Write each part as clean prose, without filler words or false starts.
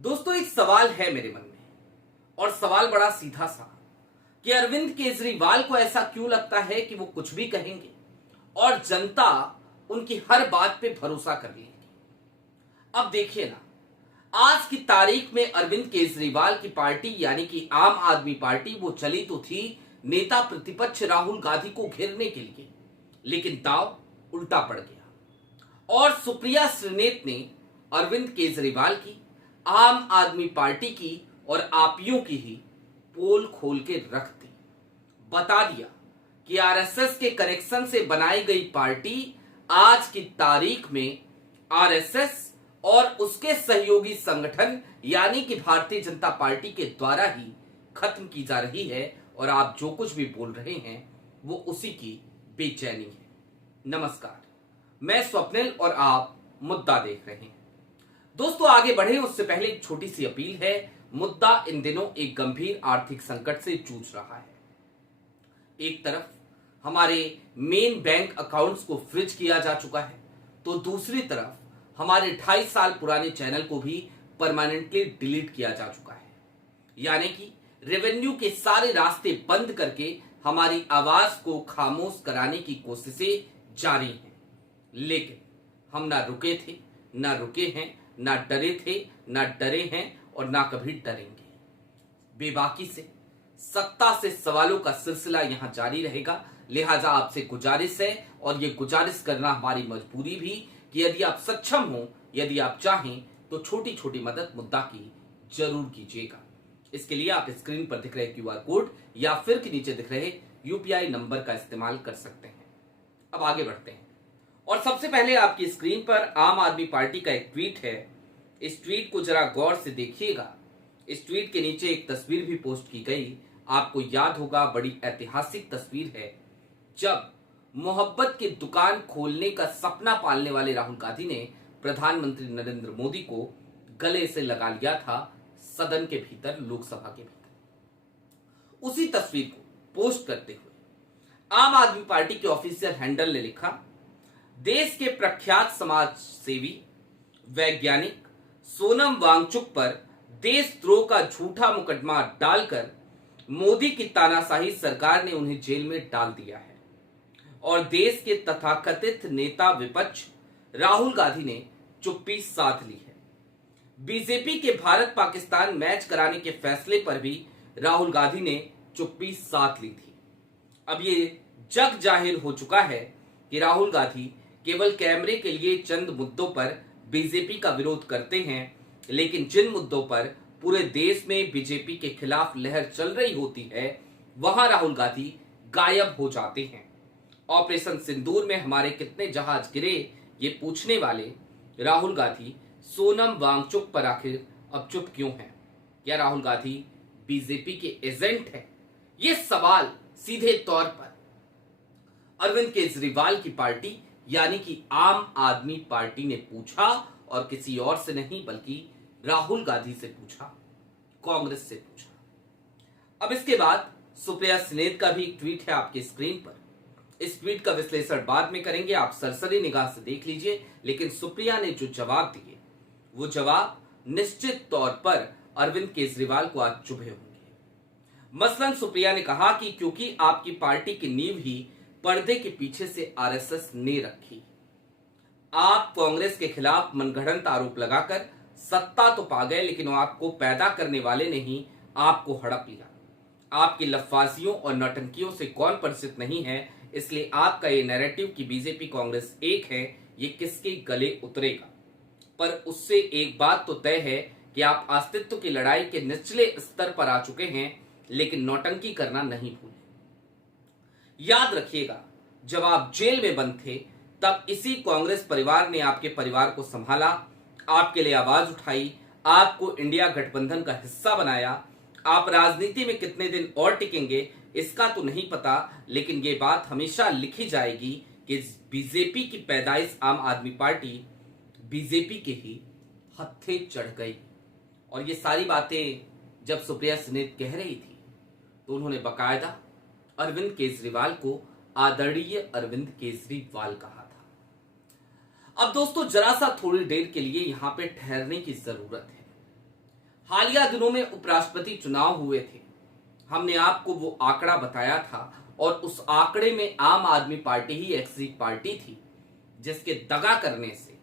दोस्तों, एक सवाल है मेरे मन में और सवाल बड़ा सीधा सा कि अरविंद केजरीवाल को ऐसा क्यों लगता है कि वो कुछ भी कहेंगे और जनता उनकी हर बात पे भरोसा कर लेगी। अब देखिए ना, आज की तारीख में अरविंद केजरीवाल की पार्टी यानी कि आम आदमी पार्टी वो चली तो थी नेता प्रतिपक्ष राहुल गांधी को घेरने के लिए, लेकिन दांव उल्टा पड़ गया और सुप्रिया श्रीनेत ने अरविंद केजरीवाल की, आम आदमी पार्टी की और आपियों की ही पोल खोल के रख दी। बता दिया कि आरएसएस के कनेक्शन से बनाई गई पार्टी आज की तारीख में आरएसएस और उसके सहयोगी संगठन यानी कि भारतीय जनता पार्टी के द्वारा ही खत्म की जा रही है और आप जो कुछ भी बोल रहे हैं वो उसी की बेचैनी है। नमस्कार, मैं स्वप्निल और आप मुद्दा देख रहे हैं। दोस्तों, आगे बढ़े उससे पहले एक छोटी सी अपील है। मुद्दा इन दिनों एक गंभीर आर्थिक संकट से जूझ रहा है। एक तरफ हमारे मेन बैंक अकाउंट्स को फ्रीज किया जा चुका है, तो दूसरी तरफ हमारे 2.5 साल पुराने चैनल को भी परमानेंटली डिलीट किया जा चुका है। यानी कि रेवेन्यू के सारे रास्ते बंद करके हमारी आवाज को खामोश कराने की कोशिशें जारी हैं। लेकिन हम ना रुके थे, ना रुके हैं, ना डरे थे, ना डरे हैं और ना कभी डरेंगे। बेबाकी से सत्ता से सवालों का सिलसिला यहां जारी रहेगा। लिहाजा आपसे गुजारिश है और ये गुजारिश करना हमारी मजबूरी भी कि यदि आप सक्षम हो, यदि आप चाहें तो छोटी छोटी मदद मुद्दा की जरूर कीजिएगा। इसके लिए आप स्क्रीन पर दिख रहे क्यूआर कोड या फिर के नीचे दिख रहे यूपीआई नंबर का इस्तेमाल कर सकते हैं। अब आगे बढ़ते हैं और सबसे पहले आपकी स्क्रीन पर आम आदमी पार्टी का एक ट्वीट है। इस ट्वीट को जरा गौर से देखिएगा। इस ट्वीट के नीचे एक तस्वीर भी पोस्ट की गई। आपको याद होगा, बड़ी ऐतिहासिक तस्वीर है जब मोहब्बत की दुकान खोलने का सपना पालने वाले राहुल गांधी ने प्रधानमंत्री नरेंद्र मोदी को गले से लगा लिया था सदन के भीतर, लोकसभा के भीतर। उसी तस्वीर को पोस्ट करते हुए आम आदमी पार्टी के ऑफिशियल हैंडल ने लिखा, देश के प्रख्यात समाज सेवी वैज्ञानिक सोनम वांगचुक पर देशद्रोह का झूठा मुकदमा डालकर मोदी की तानाशाही सरकार ने उन्हें जेल में डाल दिया है और देश के तथाकथित नेता विपक्ष राहुल गांधी ने चुप्पी साध ली है। बीजेपी के भारत पाकिस्तान मैच कराने के फैसले पर भी राहुल गांधी ने चुप्पी साध ली थी। अब ये जग जाहिर हो चुका है कि राहुल गांधी केवल कैमरे के लिए चंद मुद्दों पर बीजेपी का विरोध करते हैं, लेकिन जिन मुद्दों पर पूरे देश में बीजेपी के खिलाफ लहर चल रही होती है वहां राहुल गांधी गायब हो जाते हैं। ऑपरेशन सिंदूर में हमारे कितने जहाज गिरे, ये पूछने वाले राहुल गांधी सोनम वांगचुक पर आखिर अब चुप क्यों हैं? क्या राहुल गांधी बीजेपी के एजेंट हैं? ये सवाल सीधे तौर पर अरविंद केजरीवाल की पार्टी यानी कि आम आदमी पार्टी ने पूछा और किसी और से नहीं बल्कि राहुल गांधी से पूछा, कांग्रेस से पूछा। अब इसके बाद सुप्रिया श्रीनेत का भी एक ट्वीट है आपकी स्क्रीन पर। इस ट्वीट का विश्लेषण बाद में करेंगे, आप सरसरी निगाह से देख लीजिए। लेकिन सुप्रिया ने जो जवाब दिए वो जवाब निश्चित तौर पर अरविंद केजरीवाल को आज चुभे होंगे। मसलन सुप्रिया ने कहा कि क्योंकि आपकी पार्टी की नींव ही पर्दे के पीछे से आरएसएस ने रखी, आप कांग्रेस के खिलाफ मनगढ़ंत आरोप लगाकर सत्ता तो पा गए, लेकिन आपको पैदा करने वाले ने ही आपको हड़प लिया। आपकी लफ्फाजियों और नौटंकियों से कौन परिचित नहीं है, इसलिए आपका ये नैरेटिव कि बीजेपी कांग्रेस एक है, ये किसके गले उतरेगा। पर उससे एक बात तो तय है कि आप अस्तित्व की लड़ाई के निचले स्तर पर आ चुके हैं, लेकिन नौटंकी करना नहीं भूले। याद रखिएगा, जब आप जेल में बंद थे तब इसी कांग्रेस परिवार ने आपके परिवार को संभाला, आपके लिए आवाज उठाई, आपको इंडिया गठबंधन का हिस्सा बनाया। आप राजनीति में कितने दिन और टिकेंगे इसका तो नहीं पता, लेकिन ये बात हमेशा लिखी जाएगी कि बीजेपी की पैदाइश आम आदमी पार्टी बीजेपी के ही हत्थे चढ़ गई। और ये सारी बातें जब सुप्रिया श्रीनेत कह रही थी तो उन्होंने बकायदा अरविंद केजरीवाल को आदरणीय अरविंद केजरीवाल कहा था। अब दोस्तों जरा सा थोड़ी देर के लिए यहां पे ठहरने की जरूरत है। हालिया दिनों में उपराष्ट्रपति चुनाव हुए थे। हमने आपको वो आंकड़ा बताया था और उस आंकड़े में आम आदमी पार्टी ही ऐसी पार्टी थी जिसके दगा करने से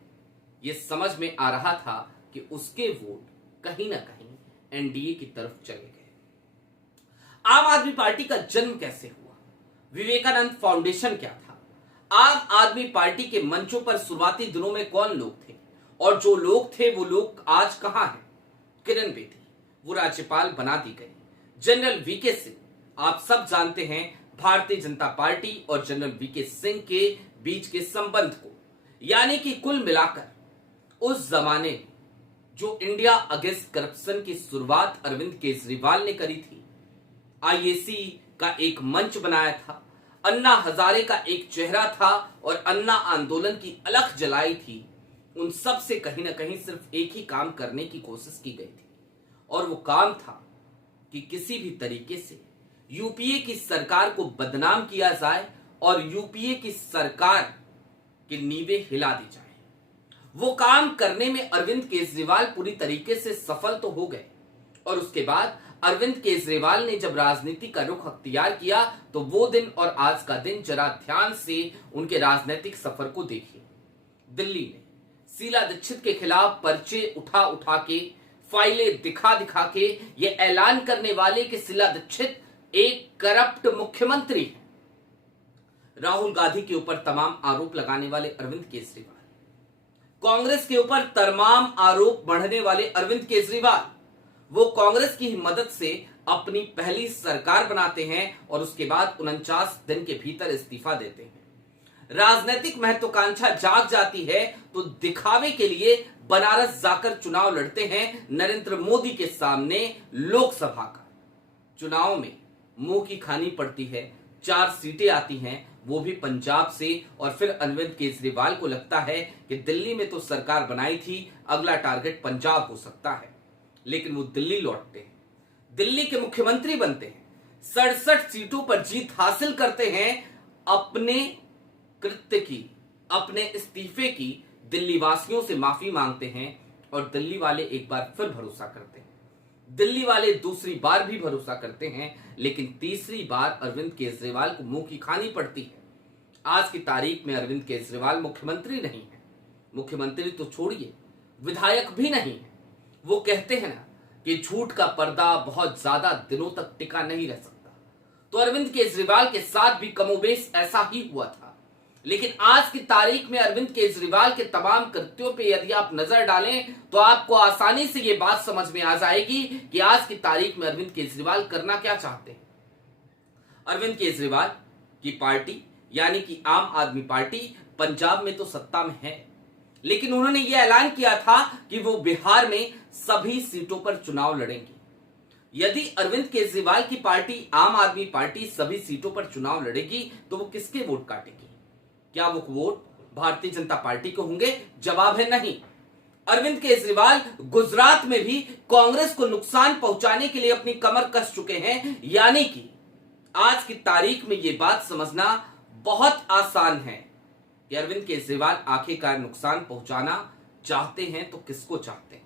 ये समझ में आ रहा था कि उसके वोट कहीं ना कहीं एनडीए की तरफ चले गए। आम आदमी पार्टी का जन्म कैसे हुआ? विवेकानंद फाउंडेशन क्या था? आम आदमी पार्टी के मंचों पर शुरुआती दिनों में कौन लोग थे और जो लोग थे वो लोग आज कहां हैं? किरण बेदी, वो राज्यपाल बना दी गई। जनरल वीके सिंह, आप सब जानते हैं भारतीय जनता पार्टी और जनरल वीके सिंह के बीच के संबंध को, यानी कि कुल मिलाकर उस जमाने में जो इंडिया अगेंस्ट करप्शन की शुरुआत अरविंद केजरीवाल ने करी थी, आईएसी का एक मंच बनाया था, अन्ना हजारे का एक चेहरा था और अन्ना आंदोलन की अलख जलाई थी, उन सब से कहीं ना कहीं सिर्फ एक ही काम करने की कोशिश की गई थी और वो काम था कि किसी भी तरीके से यूपीए की सरकार को बदनाम किया जाए और यूपीए की सरकार की नींवें हिला दी जाए। वो काम करने में अरविंद केजरीवाल पूरी तरीके से सफल तो हो गए और उसके बाद अरविंद केजरीवाल ने जब राजनीति का रुख अख्तियार किया तो वो दिन और आज का दिन जरा ध्यान से उनके राजनीतिक सफर को देखिए। दिल्ली में शीला दीक्षित के खिलाफ पर्चे उठा उठा के, फाइलें दिखा दिखा के ये ऐलान करने वाले कि शीला दीक्षित एक करप्ट मुख्यमंत्री है। राहुल गांधी के ऊपर तमाम आरोप लगाने वाले अरविंद केजरीवाल, कांग्रेस के ऊपर तमाम आरोप बढ़ने वाले अरविंद केजरीवाल, वो कांग्रेस की मदद से अपनी पहली सरकार बनाते हैं और उसके बाद 49 दिन के भीतर इस्तीफा देते हैं। राजनीतिक महत्वाकांक्षा जाग जाती है तो दिखावे के लिए बनारस जाकर चुनाव लड़ते हैं नरेंद्र मोदी के सामने लोकसभा का। चुनाव में मुंह की खानी पड़ती है, 4 सीटें आती हैं, वो भी पंजाब से, और फिर अरविंद केजरीवाल को लगता है कि दिल्ली में तो सरकार बनाई थी, अगला टारगेट पंजाब हो सकता है, लेकिन वो दिल्ली लौटते हैं, दिल्ली के मुख्यमंत्री बनते हैं, 67 सीटों पर जीत हासिल करते हैं। अपने कृत्य की, अपने इस्तीफे की दिल्ली वासियों से माफी मांगते हैं और दिल्ली वाले एक बार फिर भरोसा करते हैं। दिल्ली वाले दूसरी बार भी भरोसा करते हैं, लेकिन तीसरी बार अरविंद केजरीवाल को मुंह की खानी पड़ती है। आज की तारीख में अरविंद केजरीवाल मुख्यमंत्री नहीं है, मुख्यमंत्री तो छोड़िए, विधायक भी नहीं है। वो कहते हैं ना कि झूठ का पर्दा बहुत ज्यादा दिनों तक टिका नहीं रह सकता, तो अरविंद केजरीवाल के साथ भी कमोबेश ऐसा ही हुआ था। लेकिन आज की तारीख में अरविंद केजरीवाल के तमाम कृत्यों पे यदि आप नजर डालें तो आपको आसानी से ये बात समझ में आ जाएगी कि आज की तारीख में अरविंद केजरीवाल करना क्या चाहते हैं। अरविंद केजरीवाल की पार्टी यानी कि आम आदमी पार्टी पंजाब में तो सत्ता में है, लेकिन उन्होंने ये ऐलान किया था कि वो बिहार में सभी सीटों पर चुनाव लड़ेंगे। यदि अरविंद केजरीवाल की पार्टी आम आदमी पार्टी सभी सीटों पर चुनाव लड़ेगी तो वो किसके वोट काटेगी? क्या वो वोट भारतीय जनता पार्टी को होंगे? जवाब है नहीं। अरविंद केजरीवाल गुजरात में भी कांग्रेस को नुकसान पहुंचाने के लिए अपनी कमर कस चुके हैं, यानी कि आज की तारीख में यह बात समझना बहुत आसान है कि अरविंद केजरीवाल आखिरकार नुकसान पहुंचाना चाहते हैं तो किसको चाहते हैं।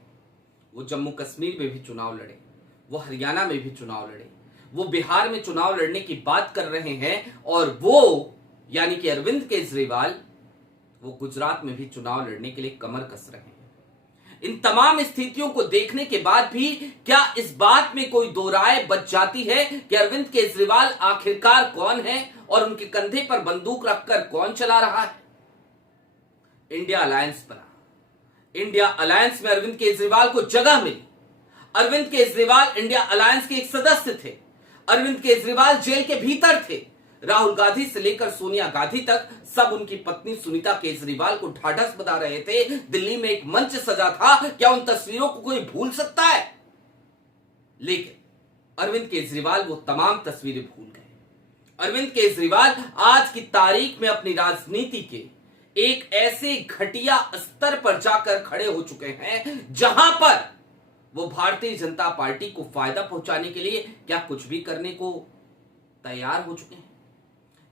वो जम्मू कश्मीर में भी चुनाव लड़े, वो हरियाणा में भी चुनाव लड़े, वो बिहार में चुनाव लड़ने की बात कर रहे हैं, और वो यानी कि अरविंद केजरीवाल वो गुजरात में भी चुनाव लड़ने के लिए कमर कस रहे हैं। इन तमाम स्थितियों को देखने के बाद भी क्या इस बात में कोई दो राय बच जाती है कि अरविंद केजरीवाल आखिरकार कौन है और उनके कंधे पर बंदूक रखकर कौन चला रहा है? इंडिया अलायंस बना, इंडिया अलायंस में अरविंद केजरीवाल को जगह मिली। अरविंद केजरीवाल इंडिया अलायंस के एक सदस्य थे। अरविंद केजरीवाल जेल के भीतर थे। राहुल गांधी से लेकर सोनिया गांधी तक सब उनकी पत्नी सुनीता केजरीवाल को ढाढ़स बता रहे थे। दिल्ली में एक मंच सजा था, क्या उन तस्वीरों को कोई भूल सकता है? लेकिन अरविंद केजरीवाल वो तमाम तस्वीरें भूल गए। अरविंद केजरीवाल आज की तारीख में अपनी राजनीति के एक ऐसे घटिया स्तर पर जाकर खड़े हो चुके हैं जहां पर वो भारतीय जनता पार्टी को फायदा पहुंचाने के लिए क्या कुछ भी करने को तैयार हो चुके हैं।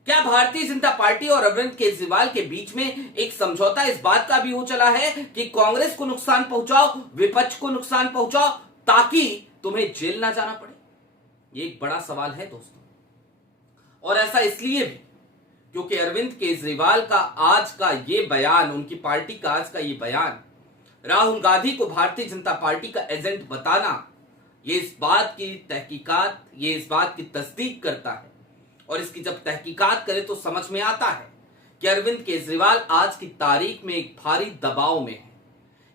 क्या भारतीय जनता पार्टी और अरविंद केजरीवाल के बीच में एक समझौता इस बात का भी हो चला है कि कांग्रेस को नुकसान पहुंचाओ, विपक्ष को नुकसान पहुंचाओ, ताकि तुम्हें जेल ना जाना पड़े? ये एक बड़ा सवाल है दोस्तों। और ऐसा इसलिए भी क्योंकि अरविंद केजरीवाल का आज का ये बयान, उनकी पार्टी का आज का ये बयान, राहुल गांधी को भारतीय जनता पार्टी का एजेंट बताना, ये इस बात की तस्दीक करता है। और इसकी जब तहकीकात करे तो समझ में आता है कि अरविंद केजरीवाल आज की तारीख में एक भारी दबाव में है।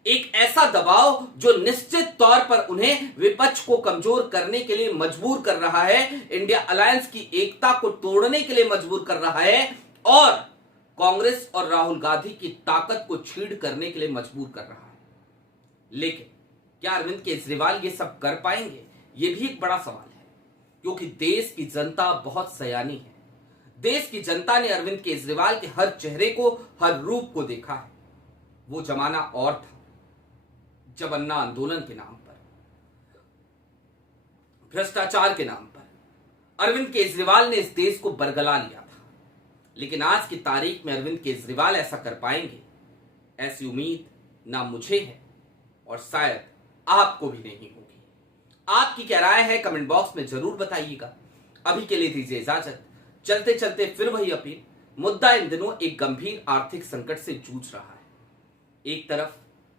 एक ऐसा दबाव जो निश्चित तौर पर उन्हें विपक्ष को कमजोर करने के लिए मजबूर कर रहा है, इंडिया अलायंस की एकता को तोड़ने के लिए मजबूर कर रहा है और कांग्रेस और राहुल गांधी की ताकत को छीड़ करने के लिए मजबूर कर रहा है। लेकिन क्या अरविंद केजरीवाल ये सब कर पाएंगे? ये भी एक बड़ा सवाल है, क्योंकि देश की जनता बहुत सयानी है। देश की जनता ने अरविंद केजरीवाल के हर चेहरे को, हर रूप को देखा है। वो जमाना और था जब अन्ना आंदोलन के नाम पर, भ्रष्टाचार के नाम पर अरविंद केजरीवाल ने इस देश को बरगला लिया था। लेकिन आज की तारीख में अरविंद केजरीवाल ऐसा कर पाएंगे, ऐसी उम्मीद ना मुझे है और शायद आपको भी नहीं होगी। आपकी क्या राय है कमेंट बॉक्स में जरूर बताइएगा। अभी के लिए दीजिए इजाजत। चलते चलते फिर वही अपील, मुद्दा इन दिनों एक गंभीर आर्थिक संकट से जूझ रहा है। एक तरफ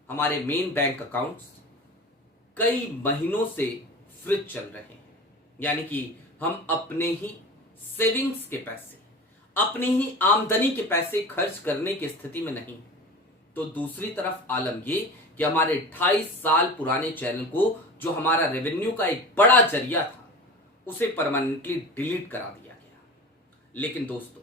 हमारे मेन बैंक अकाउंट्स कई महीनों से फ्रीज चल रहे हैं, यानी कि हम अपने ही सेविंग्स के पैसे, अपनी ही आमदनी के पैसे खर्च करने की स्थिति में नहीं। तो दूसरी तरफ आलम ये कि हमारे 28 साल पुराने चैनल को, जो हमारा रेवेन्यू का एक बड़ा जरिया था, उसे परमानेंटली डिलीट करा दिया गया। लेकिन दोस्तों,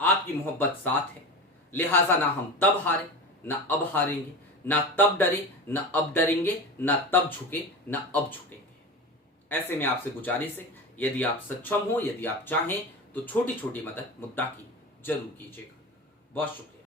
आपकी मोहब्बत साथ है, लिहाजा ना हम तब हारे, ना अब हारेंगे, ना तब डरे, ना अब डरेंगे, ना तब झुके, ना अब झुकेंगे। ऐसे में आपसे गुजारिश है, यदि आप सक्षम हो, यदि आप चाहें तो छोटी छोटी मदद मुद्दा की जरूर कीजिएगा। बहुत शुक्रिया।